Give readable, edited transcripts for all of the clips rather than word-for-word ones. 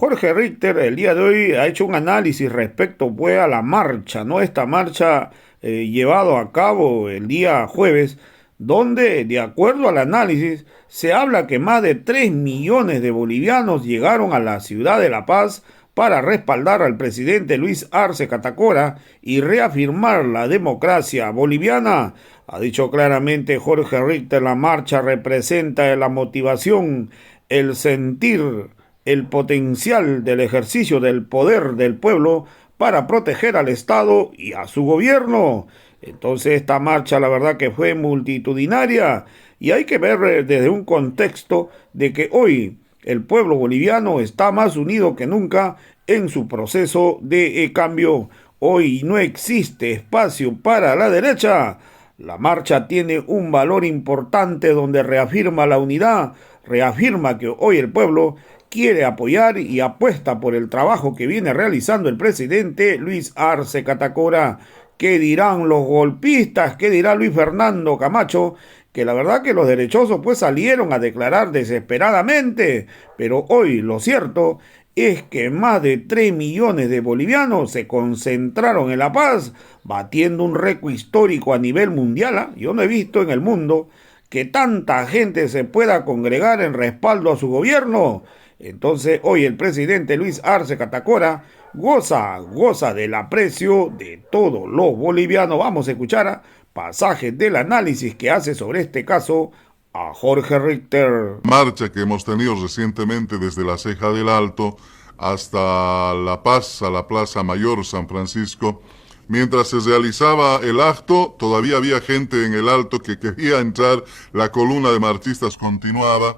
Jorge Richter el día de hoy ha hecho un análisis respecto pues, a la marcha, ¿no? Esta marcha llevado a cabo el día jueves, donde, de acuerdo al análisis, se habla que más de 3 millones de bolivianos llegaron a la ciudad de La Paz para respaldar al presidente Luis Arce Catacora y reafirmar la democracia boliviana. Ha dicho claramente Jorge Richter, la marcha representa la motivación, el sentir, el potencial del ejercicio del poder del pueblo para proteger al Estado y a su gobierno. Entonces esta marcha la verdad que fue multitudinaria y hay que ver desde un contexto de que hoy el pueblo boliviano está más unido que nunca en su proceso de cambio. Hoy no existe espacio para la derecha. La marcha tiene un valor importante donde reafirma la unidad, reafirma que hoy el pueblo quiere apoyar y apuesta por el trabajo que viene realizando el presidente Luis Arce Catacora. ¿Qué dirán los golpistas? ¿Qué dirá Luis Fernando Camacho? Que la verdad que los derechosos pues salieron a declarar desesperadamente, pero hoy lo cierto es que más de 3 millones de bolivianos se concentraron en La Paz, batiendo un récord histórico a nivel mundial. ¿Eh? Yo no he visto en el mundo que tanta gente se pueda congregar en respaldo a su gobierno. Entonces hoy el presidente Luis Arce Catacora goza del aprecio de todos los bolivianos. Vamos a escuchar pasajes del análisis que hace sobre este caso a Jorge Richter. Marcha que hemos tenido recientemente desde la Ceja del Alto hasta La Paz, a la Plaza Mayor San Francisco. Mientras se realizaba el acto, todavía había gente en el Alto que quería entrar, la columna de marchistas continuaba,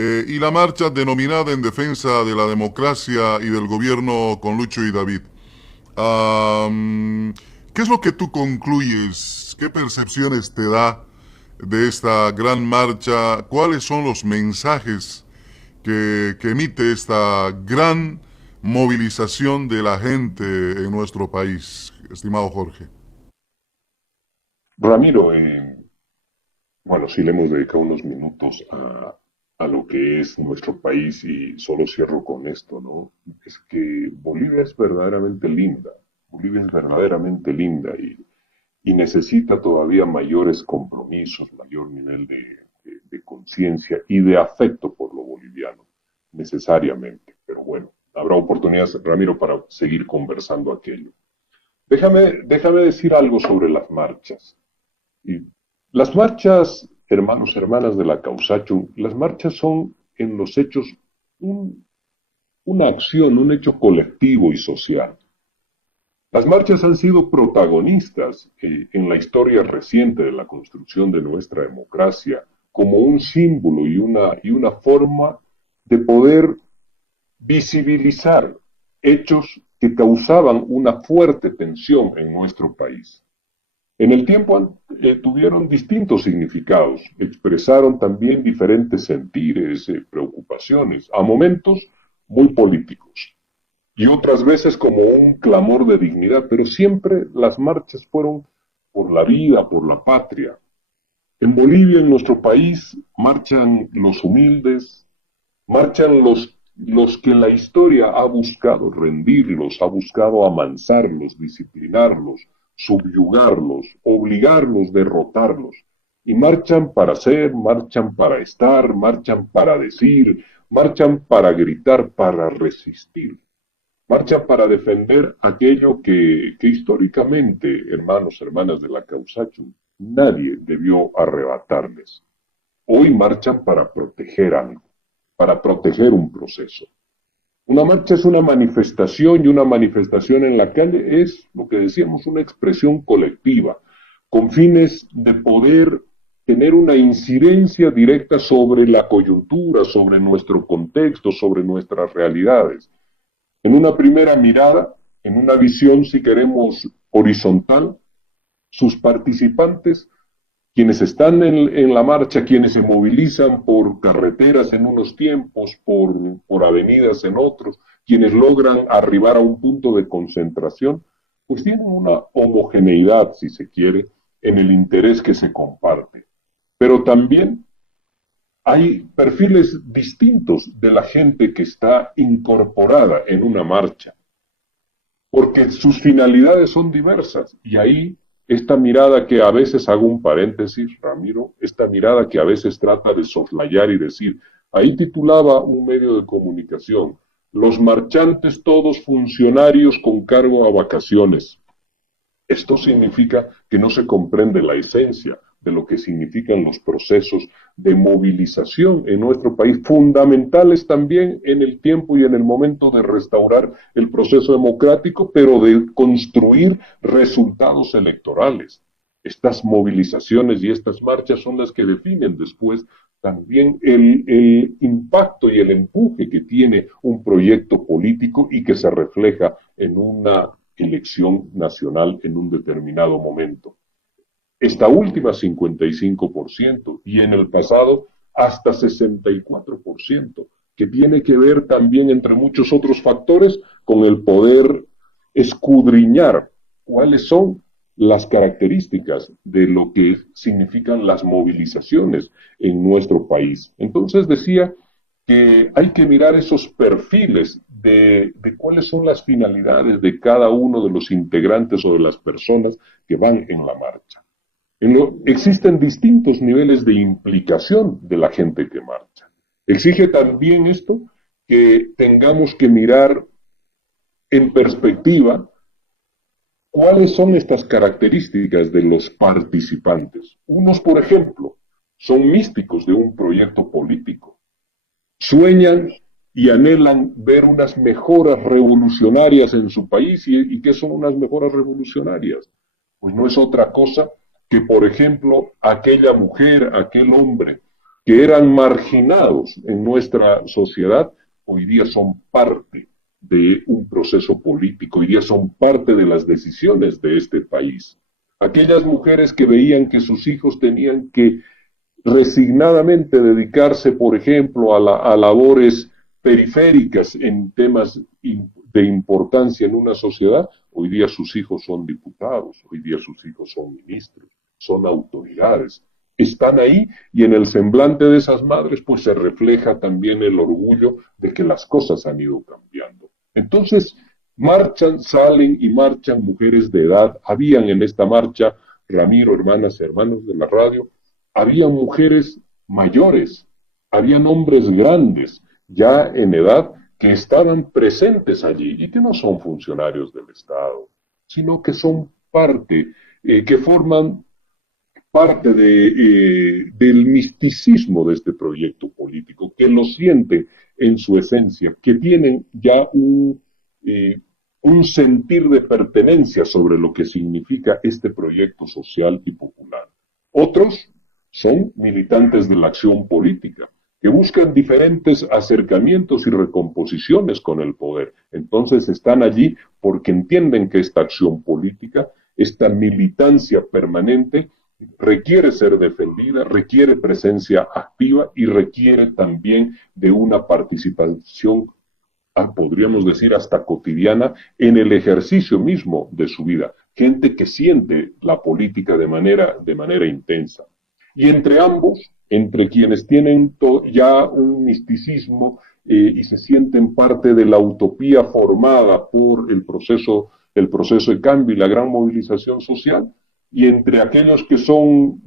y la marcha denominada en defensa de la democracia y del gobierno con Lucho y David. ¿Qué es lo que tú concluyes? ¿Qué percepciones te da de esta gran marcha? ¿Cuáles son los mensajes que emite esta gran movilización de la gente en nuestro país, estimado Jorge? Ramiro, bueno, sí le hemos dedicado unos minutos a lo que es nuestro país y solo cierro con esto, ¿no? Es que Bolivia es verdaderamente linda, Bolivia es verdaderamente linda y necesita todavía mayores compromisos, mayor nivel de conciencia y de afecto por lo boliviano, necesariamente. Pero bueno, habrá oportunidades, Ramiro, para seguir conversando aquello. Déjame decir algo sobre las marchas. Y las marchas, hermanos, hermanas de la Causacho, las marchas son en los hechos un- una acción, un hecho colectivo y social. Las marchas han sido protagonistas en la historia reciente de la construcción de nuestra democracia como un símbolo y una forma de poder visibilizar hechos que causaban una fuerte tensión en nuestro país. En el tiempo tuvieron distintos significados, expresaron también diferentes sentires, preocupaciones, a momentos muy políticos y otras veces como un clamor de dignidad, pero siempre las marchas fueron por la vida, por la patria. En Bolivia, en nuestro país, marchan los humildes, marchan los que la historia ha buscado rendirlos, ha buscado amansarlos, disciplinarlos, subyugarlos, obligarlos, derrotarlos. Y marchan para ser, marchan para estar, marchan para decir, marchan para gritar, para resistir. Marchan para defender aquello que históricamente, hermanos, hermanas de la Causacho, nadie debió arrebatarles. Hoy marchan para proteger algo, para proteger un proceso. Una marcha es una manifestación y una manifestación en la calle es, lo que decíamos, una expresión colectiva, con fines de poder tener una incidencia directa sobre la coyuntura, sobre nuestro contexto, sobre nuestras realidades. En una primera mirada, en una visión, si queremos, horizontal, sus participantes, quienes están en la marcha, quienes se movilizan por carreteras en unos tiempos, por avenidas en otros, quienes logran arribar a un punto de concentración, pues tienen una homogeneidad, si se quiere, en el interés que se comparte. Pero también hay perfiles distintos de la gente que está incorporada en una marcha, porque sus finalidades son diversas. Y ahí esta mirada que a veces, hago un paréntesis, Ramiro, esta mirada que a veces trata de soslayar y decir, ahí titulaba un medio de comunicación, los marchantes todos funcionarios con cargo a vacaciones. Esto significa que no se comprende la esencia de lo que significan los procesos de movilización en nuestro país, fundamentales también en el tiempo y en el momento de restaurar el proceso democrático, pero de construir resultados electorales. Estas movilizaciones y estas marchas son las que definen después también el impacto y el empuje que tiene un proyecto político y que se refleja en una elección nacional en un determinado momento. Esta última 55% y en el pasado hasta 64%, que tiene que ver también, entre muchos otros factores, con el poder escudriñar cuáles son las características de lo que significan las movilizaciones en nuestro país. Entonces decía que hay que mirar esos perfiles de cuáles son las finalidades de cada uno de los integrantes o de las personas que van en la marcha. Existen distintos niveles de implicación de la gente que marcha. Exige también esto que tengamos que mirar en perspectiva cuáles son estas características de los participantes. Unos, por ejemplo, son místicos de un proyecto político. Sueñan y anhelan ver unas mejoras revolucionarias en su país. ¿Y qué son unas mejoras revolucionarias? Pues no es otra cosa que, por ejemplo, aquella mujer, aquel hombre, que eran marginados en nuestra sociedad, hoy día son parte de un proceso político, hoy día son parte de las decisiones de este país. Aquellas mujeres que veían que sus hijos tenían que resignadamente dedicarse, por ejemplo, a labores periféricas en temas de importancia en una sociedad, hoy día sus hijos son diputados, hoy día sus hijos son ministros, son autoridades. Están ahí y en el semblante de esas madres pues se refleja también el orgullo de que las cosas han ido cambiando. Entonces, marchan, salen y marchan mujeres de edad. Habían en esta marcha, Ramiro, hermanas y hermanos de la radio, había mujeres mayores, habían hombres grandes, ya en edad, que estaban presentes allí y que no son funcionarios del Estado, sino que son parte, que forman parte del misticismo de este proyecto político, que lo sienten en su esencia, que tienen ya un sentir de pertenencia sobre lo que significa este proyecto social y popular. Otros son militantes de la acción política, que buscan diferentes acercamientos y recomposiciones con el poder. Entonces están allí porque entienden que esta acción política, esta militancia permanente, requiere ser defendida, requiere presencia activa y requiere también de una participación, podríamos decir hasta cotidiana, en el ejercicio mismo de su vida. Gente que siente la política de manera intensa. Y entre ambos, entre quienes tienen ya un misticismo y se sienten parte de la utopía formada por el proceso de cambio y la gran movilización social, y entre aquellos que son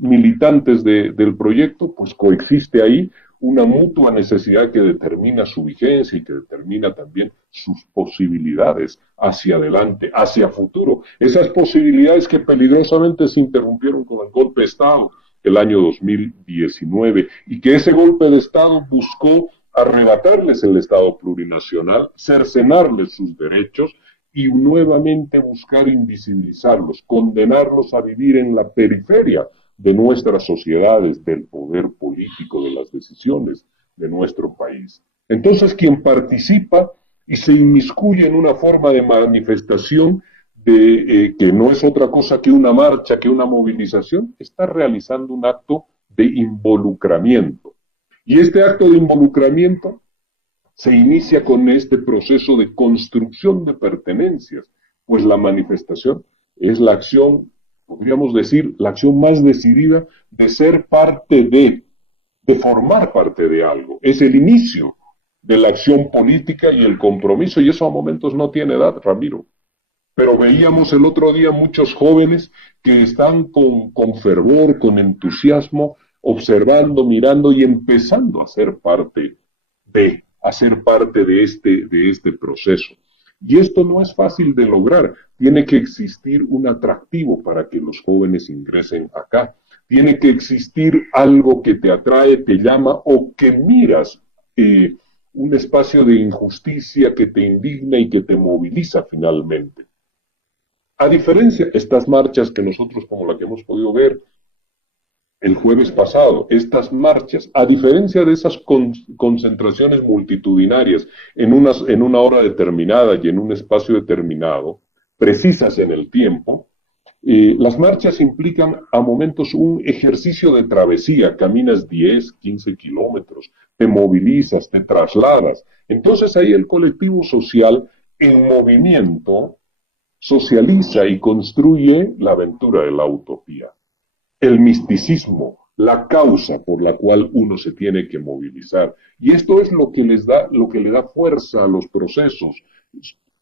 militantes del proyecto, pues coexiste ahí una mutua necesidad que determina su vigencia y que determina también sus posibilidades hacia adelante, hacia futuro. Esas posibilidades que peligrosamente se interrumpieron con el golpe de Estado el año 2019 y que ese golpe de Estado buscó arrebatarles el Estado plurinacional, cercenarles sus derechos y nuevamente buscar invisibilizarlos, condenarlos a vivir en la periferia de nuestras sociedades, del poder político, de las decisiones de nuestro país. Entonces, quien participa y se inmiscuye en una forma de manifestación que no es otra cosa que una marcha, que una movilización, está realizando un acto de involucramiento. Y este acto de involucramiento se inicia con este proceso de construcción de pertenencias, pues la manifestación es la acción, podríamos decir, la acción más decidida de ser parte de formar parte de algo, es el inicio de la acción política y el compromiso, y eso a momentos no tiene edad, Ramiro. Pero veíamos el otro día muchos jóvenes que están con fervor, con entusiasmo, observando, mirando y empezando a ser parte de este proceso. Y esto no es fácil de lograr. Tiene que existir un atractivo para que los jóvenes ingresen acá. Tiene que existir algo que te atrae, te llama o que miras un espacio de injusticia que te indigna y que te moviliza finalmente. A diferencia de estas marchas que nosotros, como la que hemos podido ver el jueves pasado, estas marchas, a diferencia de esas concentraciones multitudinarias en una hora determinada y en un espacio determinado, precisas en el tiempo, las marchas implican a momentos un ejercicio de travesía, caminas 10, 15 kilómetros, te movilizas, te trasladas. Entonces ahí el colectivo social en movimiento socializa y construye la aventura de la utopía. El misticismo, la causa por la cual uno se tiene que movilizar. Y esto es lo que le da fuerza a los procesos,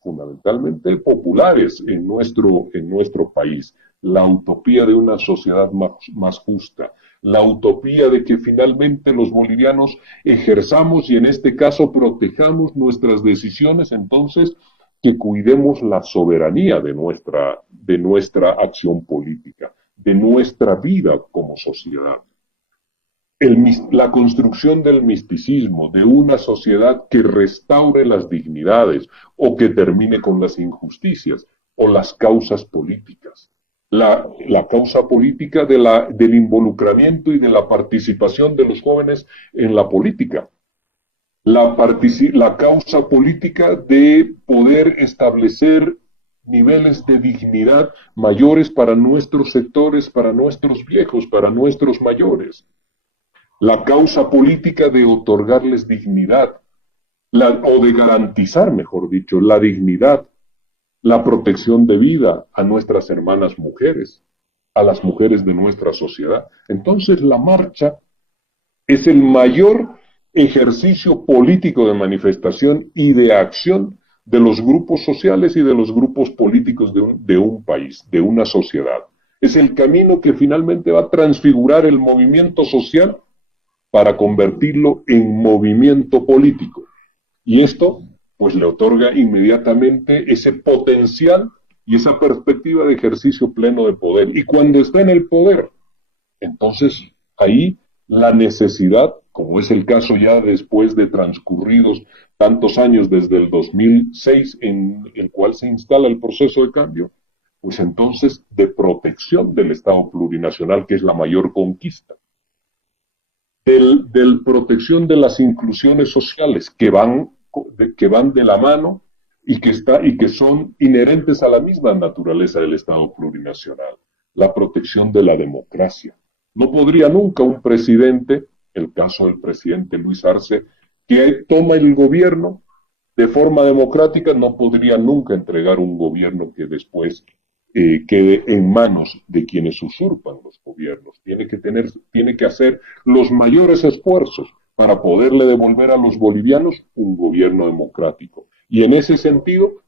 fundamentalmente populares en nuestro país. La utopía de una sociedad más justa, la utopía de que finalmente los bolivianos ejerzamos y en este caso protejamos nuestras decisiones, entonces que cuidemos la soberanía de nuestra acción política, de nuestra vida como sociedad. La construcción del misticismo, de una sociedad que restaure las dignidades o que termine con las injusticias o las causas políticas. La causa política del involucramiento y de la participación de los jóvenes en la política. La causa política de poder establecer niveles de dignidad mayores para nuestros sectores, para nuestros viejos, para nuestros mayores. La causa política de otorgarles dignidad, o de garantizar, mejor dicho, la dignidad, la protección de vida a nuestras hermanas mujeres, a las mujeres de nuestra sociedad. Entonces la marcha es el mayor ejercicio político de manifestación y de acción de los grupos sociales y de los grupos políticos de un país, de una sociedad. Es el camino que finalmente va a transfigurar el movimiento social para convertirlo en movimiento político. Y esto, pues, le otorga inmediatamente ese potencial y esa perspectiva de ejercicio pleno de poder. Y cuando está en el poder, entonces ahí la necesidad, como es el caso ya después de transcurridos tantos años desde el 2006 en el cual se instala el proceso de cambio, pues entonces de protección del Estado plurinacional, que es la mayor conquista. Del protección de las inclusiones sociales que van de la mano y que son inherentes a la misma naturaleza del Estado plurinacional. La protección de la democracia. No podría nunca un presidente, el caso del presidente Luis Arce, que toma el gobierno de forma democrática, no podría nunca entregar un gobierno que después quede en manos de quienes usurpan los gobiernos. Tiene que hacer los mayores esfuerzos para poderle devolver a los bolivianos un gobierno democrático. Y en ese sentido,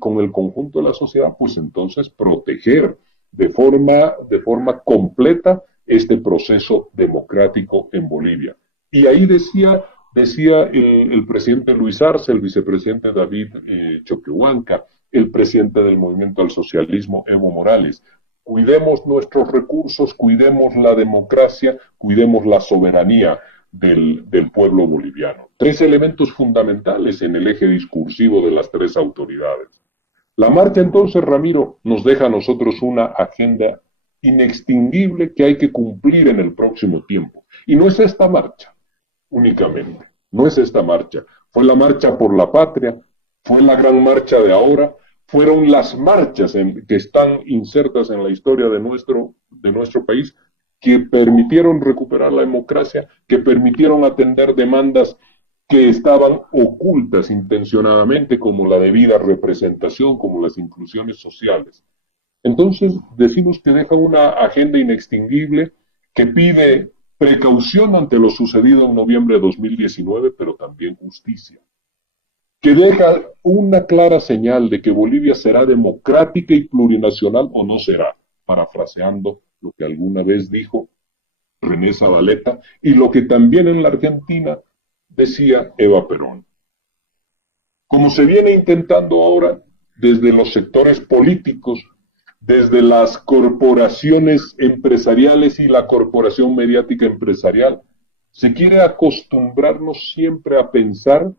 con el conjunto de la sociedad, pues entonces proteger de forma completa este proceso democrático en Bolivia. Y ahí decía el presidente Luis Arce, el vicepresidente David Choquehuanca, el presidente del Movimiento al Socialismo, Evo Morales, cuidemos nuestros recursos, cuidemos la democracia, cuidemos la soberanía del pueblo boliviano. Tres elementos fundamentales en el eje discursivo de las tres autoridades. La marcha entonces, Ramiro, nos deja a nosotros una agenda inextinguible que hay que cumplir en el próximo tiempo. Y no es esta marcha únicamente, no es esta marcha. Fue la marcha por la patria, fue la gran marcha de ahora, fueron las marchas que están insertas en la historia de nuestro país que permitieron recuperar la democracia, que permitieron atender demandas que estaban ocultas intencionadamente, como la debida representación, como las inclusiones sociales. Entonces decimos que deja una agenda inextinguible que pide precaución ante lo sucedido en noviembre de 2019, pero también justicia, que deja una clara señal de que Bolivia será democrática y plurinacional o no será, parafraseando lo que alguna vez dijo René Zabaleta y lo que también en la Argentina decía Eva Perón. Como se viene intentando ahora desde los sectores políticos, desde las corporaciones empresariales y la corporación mediática empresarial, se quiere acostumbrarnos siempre a pensar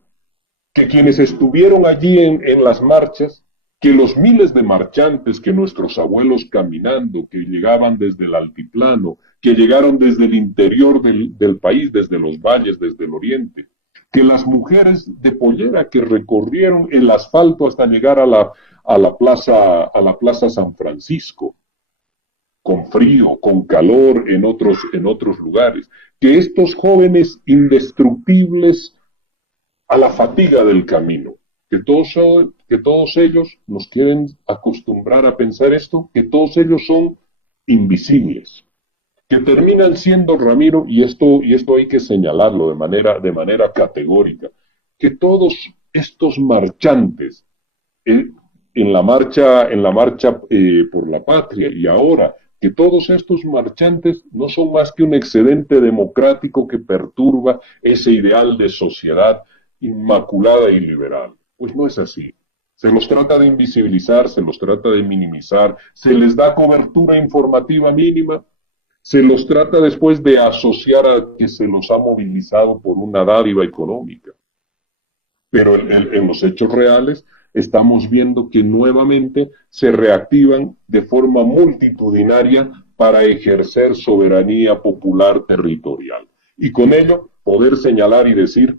que quienes estuvieron allí en las marchas, que los miles de marchantes, que nuestros abuelos caminando, que llegaban desde el altiplano, que llegaron desde el interior del país, desde los valles, desde el oriente, que las mujeres de pollera que recorrieron el asfalto hasta llegar a la plaza San Francisco, con frío, con calor en otros lugares, que estos jóvenes indestructibles a la fatiga del camino, que todos ellos nos quieren acostumbrar a pensar esto, que todos ellos son invisibles, que terminan siendo, Ramiro, y esto hay que señalarlo de manera categórica, que todos estos marchantes eh, en la marcha por la patria y ahora, que todos estos marchantes no son más que un excedente democrático que perturba ese ideal de sociedad inmaculada y liberal. Pues no es así. Se los trata de invisibilizar, se los trata de minimizar, se les da cobertura informativa mínima, se los trata después de asociar a que se los ha movilizado por una dádiva económica. Pero en los hechos reales estamos viendo que nuevamente se reactivan de forma multitudinaria para ejercer soberanía popular territorial. Y con ello poder señalar y decir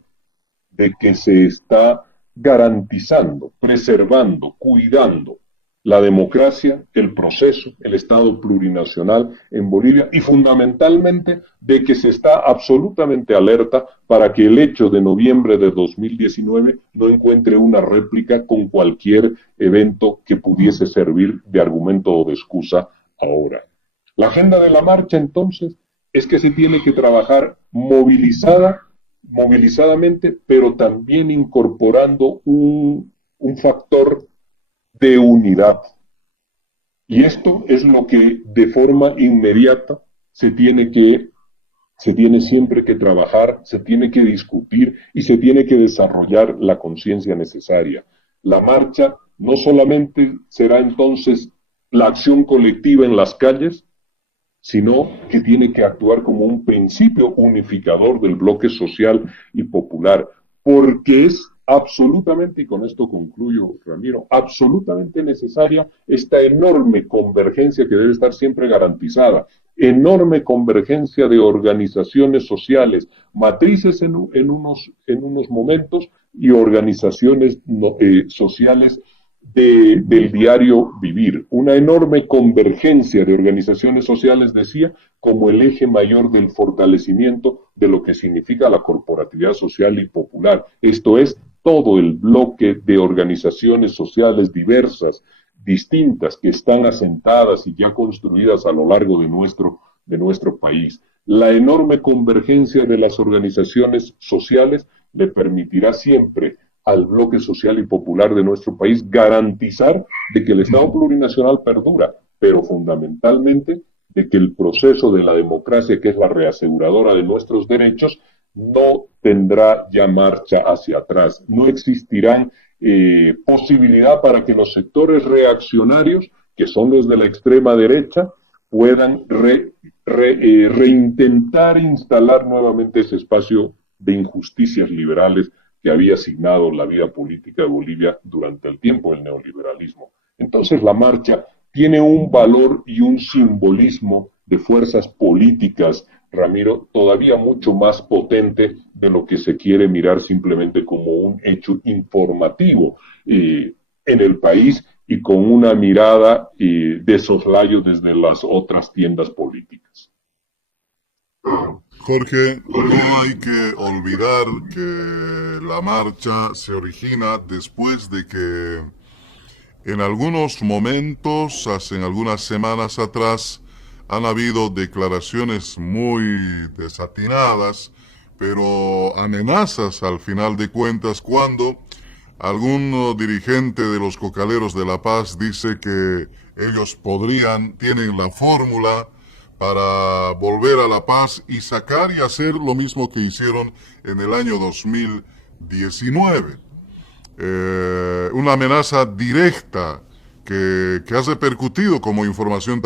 de que se está garantizando, preservando, cuidando la democracia, el proceso, el Estado plurinacional en Bolivia y fundamentalmente de que se está absolutamente alerta para que el hecho de noviembre de 2019 no encuentre una réplica con cualquier evento que pudiese servir de argumento o de excusa ahora. La agenda de la marcha entonces es que se tiene que trabajar movilizadamente, pero también incorporando un factor de unidad. Y esto es lo que de forma inmediata se tiene siempre que trabajar, se tiene que discutir y se tiene que desarrollar la conciencia necesaria. La marcha no solamente será entonces la acción colectiva en las calles, sino que tiene que actuar como un principio unificador del bloque social y popular, porque es absolutamente, y con esto concluyo, Ramiro, absolutamente necesaria esta enorme convergencia que debe estar siempre garantizada, enorme convergencia de organizaciones sociales, matrices en unos momentos y organizaciones sociales del diario vivir, una enorme convergencia de organizaciones sociales, decía, como el eje mayor del fortalecimiento de lo que significa la corporatividad social y popular. Esto es, todo el bloque de organizaciones sociales diversas, distintas, que están asentadas y ya construidas a lo largo de nuestro país. La enorme convergencia de las organizaciones sociales le permitirá siempre al bloque social y popular de nuestro país garantizar de que el Estado plurinacional perdura, pero fundamentalmente de que el proceso de la democracia, que es la reaseguradora de nuestros derechos, no tendrá ya marcha hacia atrás. No existirán posibilidad para que los sectores reaccionarios, que son los de la extrema derecha, puedan reintentar instalar nuevamente ese espacio de injusticias liberales que había asignado la vida política de Bolivia durante el tiempo del neoliberalismo. Entonces la marcha tiene un valor y un simbolismo de fuerzas políticas, Ramiro, todavía mucho más potente de lo que se quiere mirar simplemente como un hecho informativo en el país y con una mirada de soslayo desde las otras tiendas políticas. Jorge, no hay que olvidar que la marcha se origina después de que en algunos momentos, hace algunas semanas atrás, han habido declaraciones muy desatinadas, pero amenazas al final de cuentas cuando algún dirigente de los Cocaleros de La Paz dice que ellos tienen la fórmula para volver a La Paz y sacar y hacer lo mismo que hicieron en el año 2019. Una amenaza directa que ha repercutido como información